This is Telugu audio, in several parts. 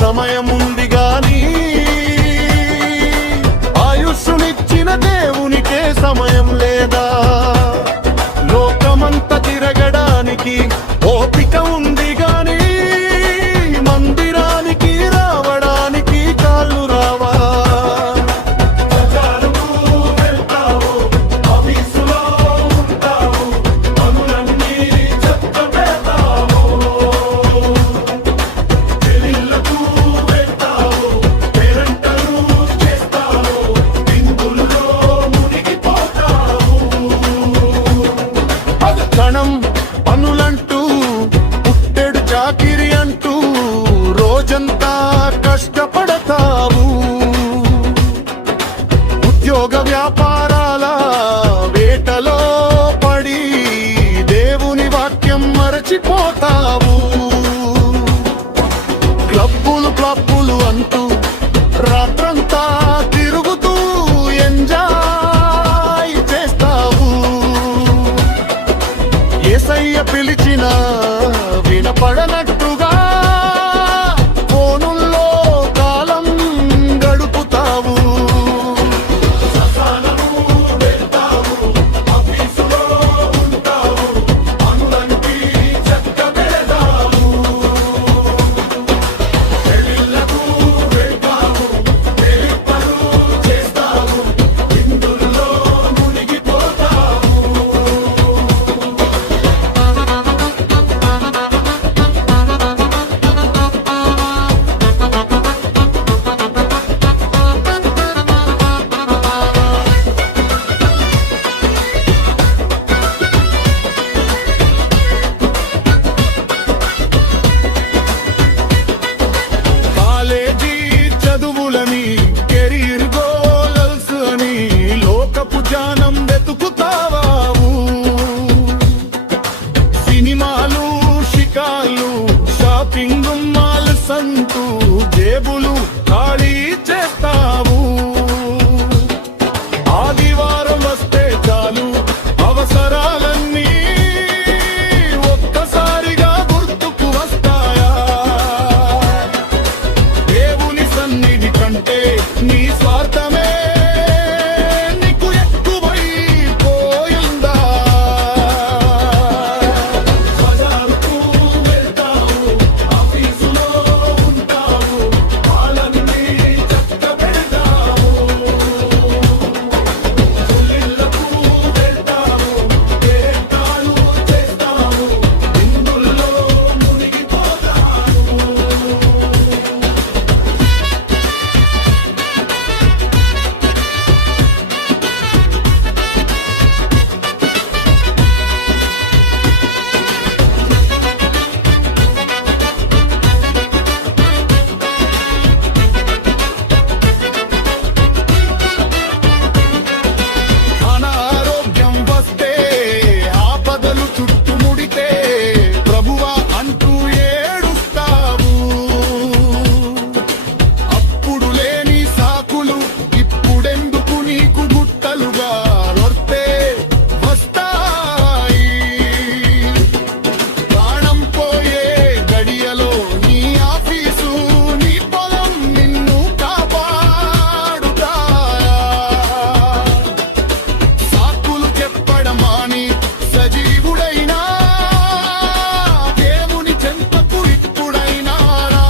సమయముంది గాని ఆయుష్నిచ్చిన దేవునికే సమయం లేదా? లోకమంతా తిరగడానికి ఓపిక ఉంది గాని మందిరానికి రావడానికి కాళ్ళు రావా? క్షణం పనులంటూ పుట్టెడు చాకిరి అంటూ రోజంతా కష్టపడతావు. ఉద్యోగ వ్యాపారాల వేటలో పడి దేవుని వాక్యం మరచిపోతావు. క్లబ్బులు అంటూ రాత్రంతా తిరుగుతూ ఎంజాయ్ చేస్తావు. యేసయ్య పిలిచిన వినపడనట్టుగా ఫోనుల్లో కాలం గడుపుతావు. కెరీర్ గోల్స్ అని లోకపు జ్ఞానం వెతుకుతావావు. సినిమాలు షికార్లు షాపింగ్ మాల్స్ అంటూ జేబులు ఖాళీ చేస్తావు. ఆదివారం వస్తే చాలు అవసరాలన్నీ ఒక్కసారిగా గుర్తుకు వస్తాయా? దేవుని సన్నిధి కంటే నీ స్వార్థమే నీకు ఎక్కువైపోయిందా? బజారుకు వెళ్తావు, ఆఫీసులో ఉంటావు, వాళ్ళని చక్కబెడతావు. పెళ్ళిళ్ళకు వెళ్తావు, వేటాలు చేస్తావు, విందుల్లో మునిగిపోతావు. అనారోగ్యం వస్తే ఆపదలు చుట్టుముడితే ప్రభువా అంటూ ఏడుస్తావు. అప్పుడు లేని సాకులు ఇప్పుడెందుకు నీకు గుట్టలుగా వస్తే వస్తాయి. ప్రాణం పోయే గడియలో నీ ఆఫీసు నీ పొలం నిన్ను కాపాడుతాయా? సాకులు చెప్పడమాని సజీవుడైనా దేవుని చెంతకు ఇప్పుడైనా రా.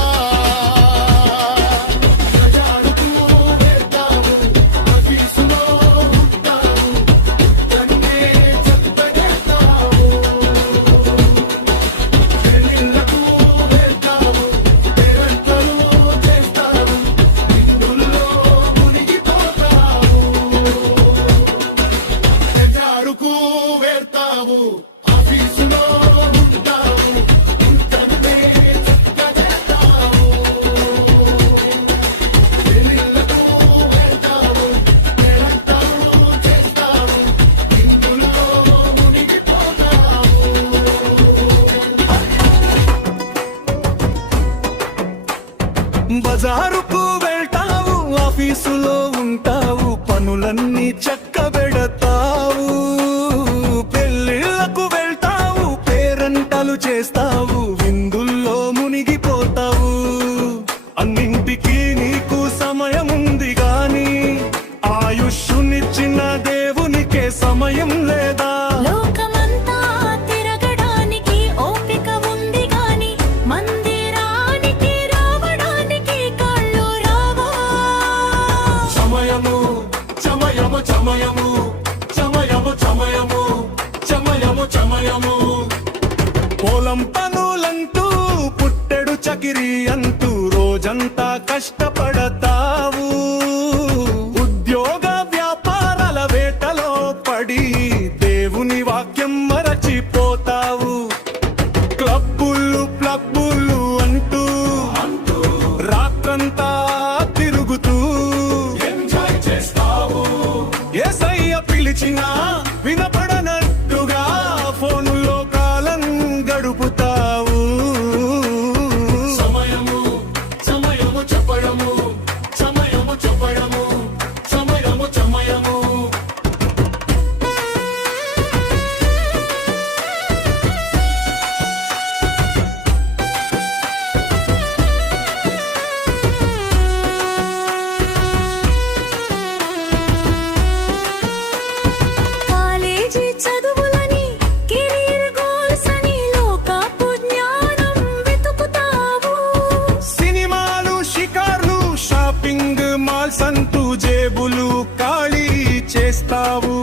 ప్రజాడుతూ వెళ్తావు, ఆఫీసులో ఉంటావు, నన్నే చెత్తగెడతావు. పెళ్ళిళ్ళకు వెళ్తావు, పేరంటలు చేస్తావు, విందుల్లో మునిగిపోతావు. ప్రజాడుకు వెళ్తావు, ఆఫీసులో ఉంటావు, ఇంటర్నే చెత్తగెడతావు. పెళ్ళిళ్ళకు వెళ్తావు, పేరంటలు చేస్తావు, విందుల్లో మునిగిపోతావు. బజారుకు వెళ్తావు, ఆఫీసులో ఉంటావు, పనులన్నీ చక్కబెడతావు. పెళ్ళిళ్ళకు వెళ్తావు, పేరంటలు చేస్తావు, విందుల్లో మునిగిపోతావు. చమయము చమయము చమయము చమయము చమయము పొలం పనులంటూ పుట్టెడు చకిరి అంటూ రోజంతా కష్టపడతావు ఉద్యోగ వ్యాపారాల వేటలో పడి దేవుని వాక్యం మరచిపోతావు క్లబ్బులు ప్లబ్బులు అంటూ రాత్రంతా తిరుగుతూ ఎంజాయ్ చేస్తావు యేసయ్య పిలిచినా వినపడనట్టుగా ఫోనులో కాలం గడుపుతావు సమయము సమయము చెప్పడము సమయము చెప్పడము సమయము సమయము కాలేజీ చదువులని కెరీర్ గోల్స్ అని లోకపు జ్ఞానం వెతుకుతావు సినిమాలు షికార్లు షాపింగ్ మాల్స్ అంటూ జేబులు ఖాళీ చేస్తావు